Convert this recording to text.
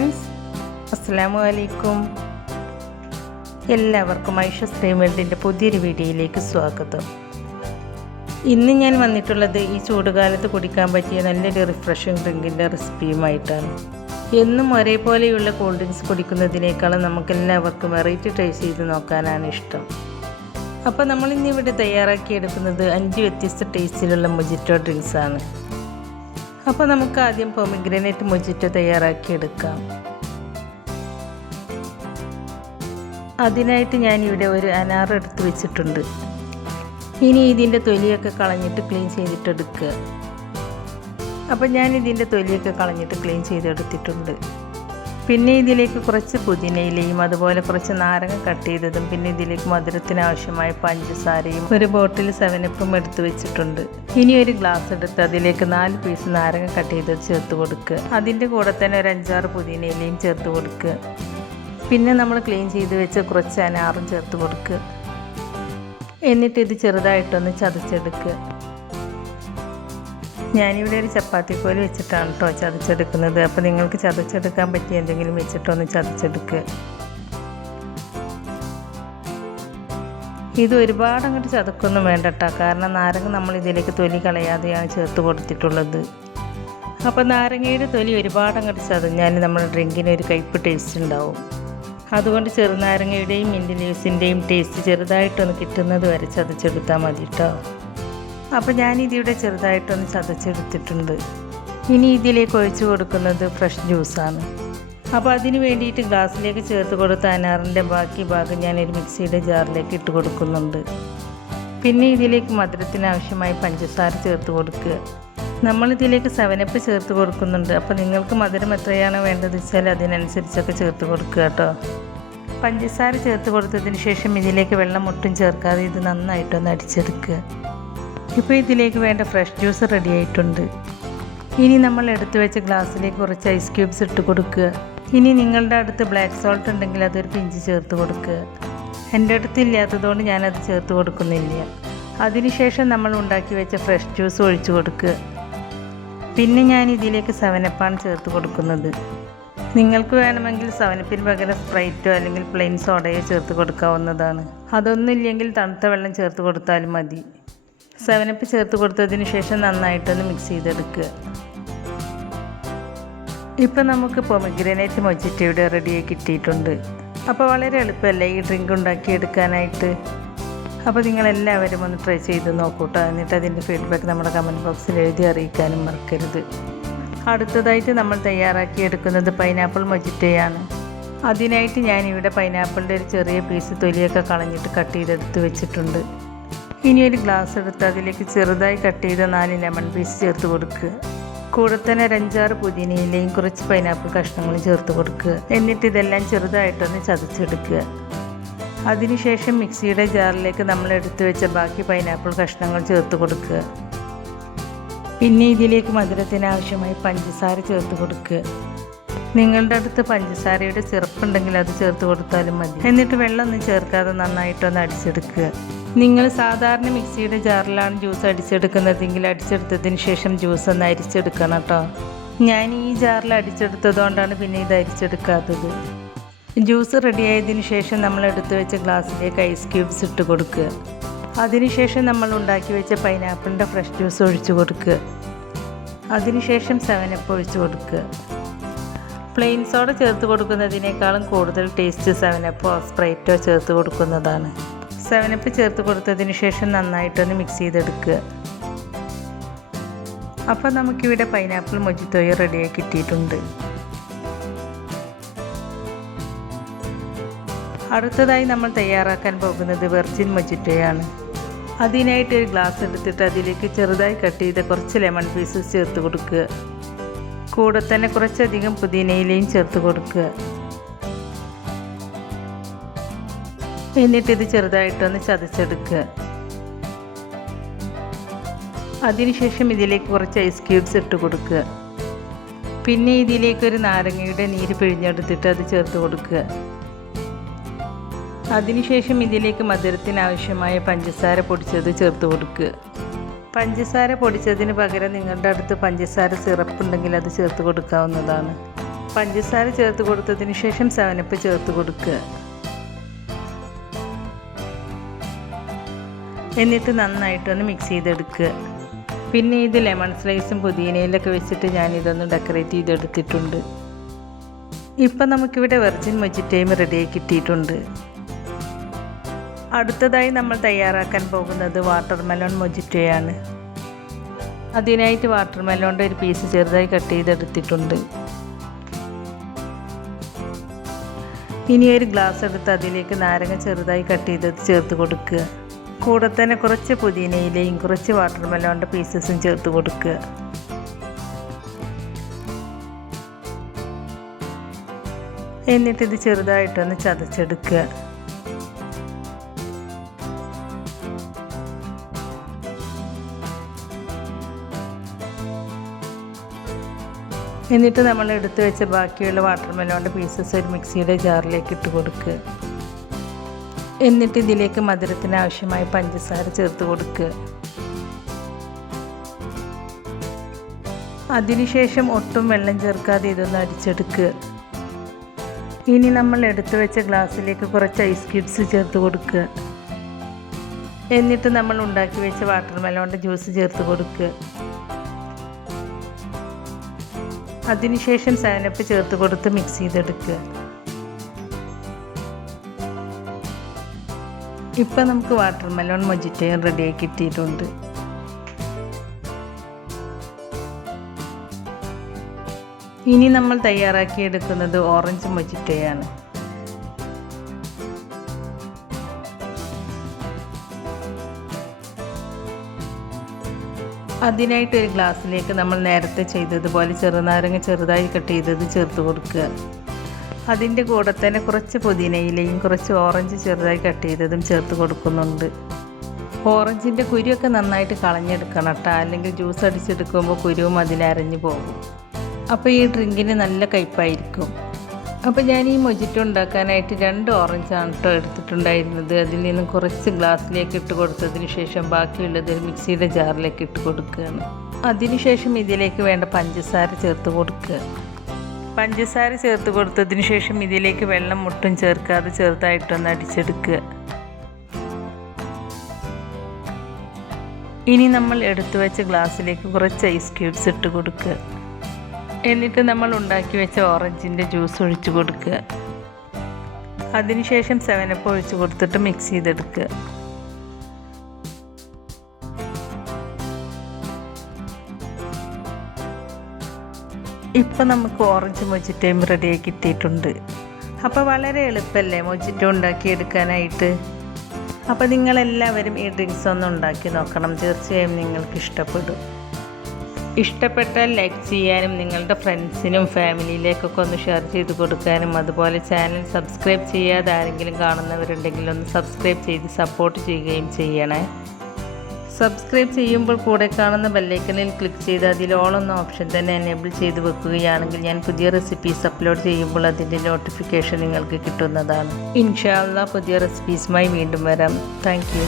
Friends, അസ്സലാമു അലൈക്കും. എല്ലാവർക്കും ഐഷ വേൾഡിൻ്റെ പുതിയൊരു വീഡിയോയിലേക്ക് സ്വാഗതം. ഇന്ന് ഞാൻ വന്നിട്ടുള്ളത് ഈ ചൂടുകാലത്ത് കുടിക്കാൻ പറ്റിയ നല്ലൊരു റിഫ്രഷിംഗ് ഡ്രിങ്കിൻ്റെ റെസിപ്പിയുമായിട്ടാണ്. എന്നും ഒരേപോലെയുള്ള കൂൾ ഡ്രിങ്ക്സ് കുടിക്കുന്നതിനേക്കാളും നമുക്കെല്ലാവർക്കും വെറൈറ്റി ട്രൈ ചെയ്ത് നോക്കാനാണ് ഇഷ്ടം. അപ്പോൾ നമ്മളിന്നിവിടെ തയ്യാറാക്കിയെടുക്കുന്നത് 5 വ്യത്യസ്ത ടേസ്റ്റിലുള്ള മൊജിറ്റോ ഡ്രിങ്ക്സാണ്. അപ്പോൾ നമുക്ക് ആദ്യം പൊമിഗ്രാനേറ്റ് മൊജിറ്റോ തയ്യാറാക്കിയെടുക്കാം. അതിനായിട്ട് ഞാനിവിടെ ഒരു അനാർ എടുത്ത് വെച്ചിട്ടുണ്ട്. ഇനി ഇതിൻ്റെ തൊലിയൊക്കെ കളഞ്ഞിട്ട് ക്ലീൻ ചെയ്തിട്ടെടുക്കുക. അപ്പോൾ ഞാൻ ഇതിൻ്റെ തൊലിയൊക്കെ കളഞ്ഞിട്ട് ക്ലീൻ ചെയ്തെടുത്തിട്ടുണ്ട്. പിന്നെ ഇതിലേക്ക് കുറച്ച് പുതിനയിലയും അതുപോലെ കുറച്ച് നാരങ്ങ കട്ട് ചെയ്തതും പിന്നെ ഇതിലേക്ക് മധുരത്തിന് ആവശ്യമായ പഞ്ചസാരയും ഒരു ബോട്ടിൽ 7up എടുത്ത് വെച്ചിട്ടുണ്ട്. ഇനി ഒരു ഗ്ലാസ് എടുത്ത് അതിലേക്ക് 4 പീസ് നാരങ്ങ കട്ട് ചെയ്തത് ചേർത്ത് കൊടുക്കുക. അതിൻ്റെ കൂടെ തന്നെ ഒരു 5-6 പുതിനയിലയും ചേർത്ത് കൊടുക്കുക. പിന്നെ നമ്മൾ ക്ലീൻ ചെയ്ത് വെച്ച് കുറച്ച് അനാറും ചേർത്ത് കൊടുക്കുക. എന്നിട്ട് ഇത് ചെറുതായിട്ടൊന്ന് ചതച്ചെടുക്കുക. ഞാനിവിടെ ഒരു ചപ്പാത്തിക്കോല് വെച്ചിട്ടാണ് കേട്ടോ ചതച്ചെടുക്കുന്നത്. അപ്പോൾ നിങ്ങൾക്ക് ചതച്ചെടുക്കാൻ പറ്റിയ എന്തെങ്കിലും വെച്ചിട്ടൊന്ന് ചതച്ചെടുക്കുക. ഇത് ഒരുപാട് അങ്ങോട്ട് ചതക്കൊന്നും വേണ്ട കേട്ടോ, കാരണം നാരങ്ങ നമ്മൾ ഇതിലേക്ക് തൊലി കളയാതെയാണ് ചേർത്ത് കൊടുത്തിട്ടുള്ളത്. അപ്പോൾ നാരങ്ങയുടെ തൊലി ഒരുപാട് അങ്ങോട്ട് ചതഞ്ഞാൽ നമ്മുടെ ഡ്രിങ്കിന് ഒരു കയ്പ്പ് ടേസ്റ്റ് ഉണ്ടാവും. അതുകൊണ്ട് ചെറുനാരങ്ങയുടെയും മിൻറ്റ് ലീവ്സിൻ്റെയും ടേസ്റ്റ് ചെറുതായിട്ടൊന്ന് കിട്ടുന്നത് വരെ ചതച്ചെടുത്താൽ മതി കേട്ടോ. അപ്പോൾ ഞാനിതിവിടെ ചെറുതായിട്ടൊന്ന് ചതച്ചെടുത്തിട്ടുണ്ട്. ഇനി ഇതിലേക്ക് ഒഴിച്ചു കൊടുക്കുന്നത് ഫ്രഷ് ജ്യൂസാണ്. അപ്പോൾ അതിന് വേണ്ടിയിട്ട് ഗ്ലാസ്സിലേക്ക് ചേർത്ത് കൊടുത്ത അനാറിൻ്റെ ബാക്കി ഭാഗം ഞാനൊരു മിക്സിയുടെ ജാറിലേക്ക് ഇട്ട് കൊടുക്കുന്നുണ്ട്. പിന്നെ ഇതിലേക്ക് മധുരത്തിന് ആവശ്യമായ പഞ്ചസാര ചേർത്ത് കൊടുക്കുക. നമ്മളിതിലേക്ക് 7up ചേർത്ത് കൊടുക്കുന്നുണ്ട്. അപ്പോൾ നിങ്ങൾക്ക് മധുരം എത്രയാണ് വേണ്ടത് വെച്ചാൽ അതിനനുസരിച്ചൊക്കെ ചേർത്ത് കൊടുക്കുക കേട്ടോ. പഞ്ചസാര ചേർത്ത് കൊടുത്തതിന് ശേഷം ഇതിലേക്ക് വെള്ളം ഒട്ടും ചേർക്കാതെ ഇത് നന്നായിട്ടൊന്ന് അടിച്ചെടുക്കുക. ഇപ്പോൾ ഇതിലേക്ക് വേണ്ട ഫ്രഷ് ജ്യൂസ് റെഡി ആയിട്ടുണ്ട്. ഇനി നമ്മൾ എടുത്തു വെച്ച ഗ്ലാസ്സിലേക്ക് കുറച്ച് ഐസ് ക്യൂബ്സ് ഇട്ട് കൊടുക്കുക. ഇനി നിങ്ങളുടെ അടുത്ത് ബ്ലാക്ക് സോൾട്ട് ഉണ്ടെങ്കിൽ അതൊരു പിഞ്ച് ചേർത്ത് കൊടുക്കുക. എൻ്റെ അടുത്ത് ഇല്ലാത്തതുകൊണ്ട് ഞാനത് ചേർത്ത് കൊടുക്കുന്നില്ല. അതിനുശേഷം നമ്മൾ ഉണ്ടാക്കി വെച്ച ഫ്രഷ് ജ്യൂസ് ഒഴിച്ചു കൊടുക്കുക. പിന്നെ ഞാൻ ഇതിലേക്ക് 7up ചേർത്ത് കൊടുക്കുന്നത്. നിങ്ങൾക്ക് വേണമെങ്കിൽ 7upന് പകരം സ്പ്രൈറ്റോ അല്ലെങ്കിൽ പ്ലെയിൻ സോഡയോ ചേർത്ത് കൊടുക്കാവുന്നതാണ്. അതൊന്നുമില്ലെങ്കിൽ തണുത്ത വെള്ളം ചേർത്ത് കൊടുത്താലും മതി. 7up ചേർത്ത് കൊടുത്തതിന് ശേഷം നന്നായിട്ടൊന്ന് മിക്സ് ചെയ്തെടുക്കുക. ഇപ്പോൾ നമുക്ക് പൊമിഗ്രാനേറ്റ് മൊജിറ്റോയുടെ റെഡിയായി കിട്ടിയിട്ടുണ്ട്. അപ്പോൾ വളരെ എളുപ്പമല്ലേ ഈ ഡ്രിങ്ക് ഉണ്ടാക്കിയെടുക്കാനായിട്ട്. അപ്പോൾ നിങ്ങളെല്ലാവരും ഒന്ന് ട്രൈ ചെയ്ത് നോക്കൂട്ടോ. എന്നിട്ട് അതിൻ്റെ ഫീഡ്ബാക്ക് നമ്മുടെ കമൻറ്റ് ബോക്സിൽ എഴുതി അറിയിക്കാനും മറക്കരുത്. അടുത്തതായിട്ട് നമ്മൾ തയ്യാറാക്കിയെടുക്കുന്നത് പൈനാപ്പിൾ മൊജിറ്റോയാണ്. അതിനായിട്ട് ഞാനിവിടെ പൈനാപ്പിളിൻ്റെ ഒരു ചെറിയ പീസ് തൊലിയൊക്കെ കളഞ്ഞിട്ട് കട്ട് ചെയ്തെടുത്ത് വെച്ചിട്ടുണ്ട്. ഇനി ഒരു ഗ്ലാസ് എടുത്ത് അതിലേക്ക് ചെറുതായി കട്ട് ചെയ്ത 4 ലെമൺ പീസ് ചേർത്ത് കൊടുക്കുക. കൂടെ തന്നെ ഒരു 5-6 പുതിനയിലയും കുറച്ച് പൈനാപ്പിൾ കഷ്ണങ്ങളും ചേർത്ത് കൊടുക്കുക. എന്നിട്ട് ഇതെല്ലാം ചെറുതായിട്ടൊന്ന് ചതച്ചെടുക്കുക. അതിനുശേഷം മിക്സിയുടെ ജാറിലേക്ക് നമ്മൾ എടുത്തു വെച്ച ബാക്കി പൈനാപ്പിൾ കഷ്ണങ്ങൾ ചേർത്ത് കൊടുക്കുക. പിന്നെ ഇതിലേക്ക് മധുരത്തിന് ആവശ്യമായി പഞ്ചസാര ചേർത്ത് കൊടുക്കുക. നിങ്ങളുടെ അടുത്ത് പഞ്ചസാരയുടെ സിറപ്പ് ഉണ്ടെങ്കിൽ അത് ചേർത്ത് കൊടുത്താലും മതി. എന്നിട്ട് വെള്ളമൊന്നും ചേർക്കാതെ നന്നായിട്ടൊന്ന് അടിച്ചെടുക്കുക. നിങ്ങൾ സാധാരണ മിക്സിയുടെ ജാറിലാണ് ജ്യൂസ് അടിച്ചെടുക്കുന്നതെങ്കിൽ അടിച്ചെടുത്തതിന് ശേഷം ജ്യൂസ് ഒന്ന് അരിച്ചെടുക്കണം കേട്ടോ. ഞാൻ ഈ ജാറിൽ അടിച്ചെടുത്തതുകൊണ്ടാണ് പിന്നെ ഇത് അരിച്ചെടുക്കാത്തത്. ജ്യൂസ് റെഡിയായതിനു ശേഷം നമ്മൾ എടുത്തു വെച്ച ഗ്ലാസ്സിലേക്ക് ഐസ് ക്യൂബ്സ് ഇട്ട് കൊടുക്കുക. അതിനുശേഷം നമ്മൾ ഉണ്ടാക്കി വെച്ച പൈനാപ്പിളിൻ്റെ ഫ്രഷ് ജ്യൂസ് ഒഴിച്ചു കൊടുക്കുക. അതിനുശേഷം 7up ഒഴിച്ചു കൊടുക്കുക. പ്ലെയിൻ സോഡ ചേർത്ത് കൊടുക്കുന്നതിനേക്കാളും കൂടുതൽ ടേസ്റ്റ് 7upോ സ്പ്രൈറ്റോ ചേർത്ത് കൊടുക്കുന്നതാണ്. 7up ചേർത്ത് കൊടുത്തതിന് ശേഷം നന്നായിട്ടൊന്ന് മിക്സ് ചെയ്തെടുക്കുക. അപ്പോൾ നമുക്കിവിടെ പൈനാപ്പിൾ മൊജിറ്റോയോ റെഡിയായി കിട്ടിയിട്ടുണ്ട്. അടുത്തതായി നമ്മൾ തയ്യാറാക്കാൻ പോകുന്നത് വെർജിൻ മൊജിറ്റോയാണ്. അതിനായിട്ട് ഒരു ഗ്ലാസ് എടുത്തിട്ട് അതിലേക്ക് ചെറുതായി കട്ട് ചെയ്ത കുറച്ച് ലെമൺ പീസസ് ചേർത്ത് കൊടുക്കുക. കൂടെ തന്നെ കുറച്ചധികം പുതിനയിലയും ചേർത്ത് കൊടുക്കുക. എന്നിട്ട് ഇത് ചെറുതായിട്ടൊന്ന് ചതച്ചെടുക്കുക. അതിനുശേഷം ഇതിലേക്ക് കുറച്ച് ഐസ് ക്യൂബ്സ് ഇട്ട് കൊടുക്കുക. പിന്നെ ഇതിലേക്ക് ഒരു നാരങ്ങയുടെ നീര് പിഴിഞ്ഞെടുത്തിട്ട് അത് ചേർത്ത് കൊടുക്കുക. അതിനുശേഷം ഇതിലേക്ക് മധുരത്തിന് ആവശ്യമായ പഞ്ചസാര പൊടിച്ചത് ചേർത്ത് കൊടുക്കുക. പഞ്ചസാര പൊടിച്ചതിന് പകരം നിങ്ങളുടെ അടുത്ത് പഞ്ചസാര സിറപ്പ് ഉണ്ടെങ്കിൽ അത് ചേർത്ത് കൊടുക്കാവുന്നതാണ്. പഞ്ചസാര ചേർത്ത് കൊടുത്തതിന് ശേഷം 7up ചേർത്ത് കൊടുക്കുക. എന്നിട്ട് നന്നായിട്ടൊന്ന് മിക്സ് ചെയ്തെടുക്കുക. പിന്നെ ഇത് ലെമൺ സ്ലൈസും പുതിനയിലൊക്കെ വെച്ചിട്ട് ഞാനിതൊന്ന് ഡെക്കറേറ്റ് ചെയ്തെടുത്തിട്ടുണ്ട്. ഇപ്പം നമുക്കിവിടെ വെർജിൻ മൊജിറ്റോയും റെഡിയായി കിട്ടിയിട്ടുണ്ട്. അടുത്തതായി നമ്മൾ തയ്യാറാക്കാൻ പോകുന്നത് വാട്ടർമെലോൺ മൊജിറ്റോയാണ്. അതിനായിട്ട് വാട്ടർമെലോണിൻ്റെ ഒരു പീസ് ചെറുതായി കട്ട് ചെയ്തെടുത്തിട്ടുണ്ട്. ഇനി ഒരു ഗ്ലാസ് എടുത്ത് അതിലേക്ക് നാരങ്ങ ചെറുതായി കട്ട് ചെയ്തത് ചേർത്ത് കൊടുക്കുക. കൂടെ തന്നെ കുറച്ച് പുതിനയിലയും കുറച്ച് വാട്ടർമെലോണിൻ്റെ പീസസും ചേർത്ത് കൊടുക്കുക. എന്നിട്ടിത് ചെറുതായിട്ടൊന്ന് ചതച്ചെടുക്കുക. എന്നിട്ട് നമ്മൾ എടുത്തു വെച്ച ബാക്കിയുള്ള വാട്ടർമെലോണിൻ്റെ പീസസ് ഒരു മിക്സിയുടെ ജാറിലേക്ക് ഇട്ട് കൊടുക്കുക. എന്നിട്ട് ഇതിലേക്ക് മധുരത്തിന് ആവശ്യമായ പഞ്ചസാര ചേർത്ത് കൊടുക്കുക. അതിനുശേഷം ഒട്ടും വെള്ളം ചേർക്കാതെ ഇതൊന്ന് അടിച്ചെടുക്കുക. ഇനി നമ്മൾ എടുത്തു വെച്ച ഗ്ലാസ്സിലേക്ക് കുറച്ച് ഐസ് ക്യൂബ്സ് ചേർത്ത് കൊടുക്കുക. എന്നിട്ട് നമ്മൾ ഉണ്ടാക്കി വെച്ച വാട്ടർമെലോണിൻ്റെ ജ്യൂസ് ചേർത്ത് കൊടുക്കുക. അതിനുശേഷം 7up ചേർത്ത് കൊടുത്ത് മിക്സ് ചെയ്തെടുക്കുക. ഇപ്പം നമുക്ക് വാട്ടർമെലോൺ മൊജിറ്റോയും റെഡിയായി കിട്ടിയിട്ടുണ്ട്. ഇനി നമ്മൾ തയ്യാറാക്കിയെടുക്കുന്നത് ഓറഞ്ച് മൊജിറ്റോയാണ്. അതിനായിട്ട് ഒരു ഗ്ലാസ്സിലേക്ക് നമ്മൾ നേരത്തെ ചെയ്തതുപോലെ ചെറുനാരങ്ങ ചെറുതായി കട്ട് ചെയ്തത് ചേർത്ത് കൊടുക്കുക. അതിൻ്റെ കൂടെ തന്നെ കുറച്ച് പുതിനയിലയും കുറച്ച് ഓറഞ്ച് ചെറുതായി കട്ട് ചെയ്തതും ചേർത്ത് കൊടുക്കുന്നുണ്ട്. ഓറഞ്ചിൻ്റെ കുരുവൊക്കെ നന്നായിട്ട് കളഞ്ഞെടുക്കണം കേട്ടോ, അല്ലെങ്കിൽ ജ്യൂസ് അടിച്ചെടുക്കുമ്പോൾ കുരുവും അതിലരഞ്ഞു പോകും. അപ്പോൾ ഈ ഡ്രിങ്കിന് നല്ല കയ്പ്പായിരിക്കും. അപ്പോൾ ഞാൻ ഈ മൊജിറ്റോ ഉണ്ടാക്കാനായിട്ട് 2 ഓറഞ്ചാണ് കേട്ടോ എടുത്തിട്ടുണ്ടായിരുന്നത്. അതിൽ നിന്നും കുറച്ച് ഗ്ലാസ്സിലേക്ക് ഇട്ട് കൊടുത്തതിന് ശേഷം ബാക്കിയുള്ളത് മിക്സിയുടെ ജാറിലേക്ക് ഇട്ട് കൊടുക്കുകയാണ്. അതിനുശേഷം ഇതിലേക്ക് വേണ്ട പഞ്ചസാര ചേർത്ത് കൊടുക്കുക. പഞ്ചസാര ചേർത്ത് കൊടുത്തതിന് ശേഷം ഇതിലേക്ക് വെള്ളം ഒട്ടും ചേർക്കാതെ ചെറുതായിട്ടൊന്ന് അടിച്ചെടുക്കുക. ഇനി നമ്മൾ എടുത്തു വെച്ച ഗ്ലാസ്സിലേക്ക് കുറച്ച് ഐസ് ക്യൂബ്സ് ഇട്ട് കൊടുക്കുക. എന്നിട്ട് നമ്മൾ ഉണ്ടാക്കി വെച്ച ഓറഞ്ചിൻ്റെ ജ്യൂസ് ഒഴിച്ച് കൊടുക്കുക. അതിനുശേഷം 7up ഒഴിച്ച് കൊടുത്തിട്ട് മിക്സ് ചെയ്തെടുക്കുക. ഇപ്പം നമുക്ക് ഓറഞ്ച് മൊജിറ്റോയും റെഡിയായി കിട്ടിയിട്ടുണ്ട്. അപ്പോൾ വളരെ എളുപ്പമല്ലേ മൊജിറ്റോ ഉണ്ടാക്കിയെടുക്കാനായിട്ട്. അപ്പോൾ നിങ്ങളെല്ലാവരും ഈ ഡ്രിങ്ക്സ് ഒന്ന് ഉണ്ടാക്കി നോക്കണം, തീർച്ചയായും നിങ്ങൾക്ക് ഇഷ്ടപ്പെടും. ഇഷ്ടപ്പെട്ടാൽ ലൈക്ക് ചെയ്യാനും നിങ്ങളുടെ ഫ്രണ്ട്സിനും ഫാമിലിയിലേക്കൊക്കെ ഒന്ന് ഷെയർ ചെയ്ത് കൊടുക്കാനും, അതുപോലെ ചാനൽ സബ്സ്ക്രൈബ് ചെയ്യാതെ ആരെങ്കിലും കാണുന്നവരുണ്ടെങ്കിൽ ഒന്ന് സബ്സ്ക്രൈബ് ചെയ്ത് സപ്പോർട്ട് ചെയ്യുകയും ചെയ്യണേ. സബ്സ്ക്രൈബ് ചെയ്യുമ്പോൾ കൂടെ കാണുന്ന ബെല്ലൈക്കണിൽ ക്ലിക്ക് ചെയ്ത് അതിൽ ഓൾ എന്ന ഓപ്ഷൻ തന്നെ എനേബിൾ ചെയ്ത് വെക്കുകയാണെങ്കിൽ ഞാൻ പുതിയ റെസിപ്പീസ് അപ്ലോഡ് ചെയ്യുമ്പോൾ അതിൻ്റെ നോട്ടിഫിക്കേഷൻ നിങ്ങൾക്ക് കിട്ടുന്നതാണ്. ഇൻഷാ അല്ലാഹ് പുതിയ റെസിപ്പീസുമായി വീണ്ടും വരാം. Thank you.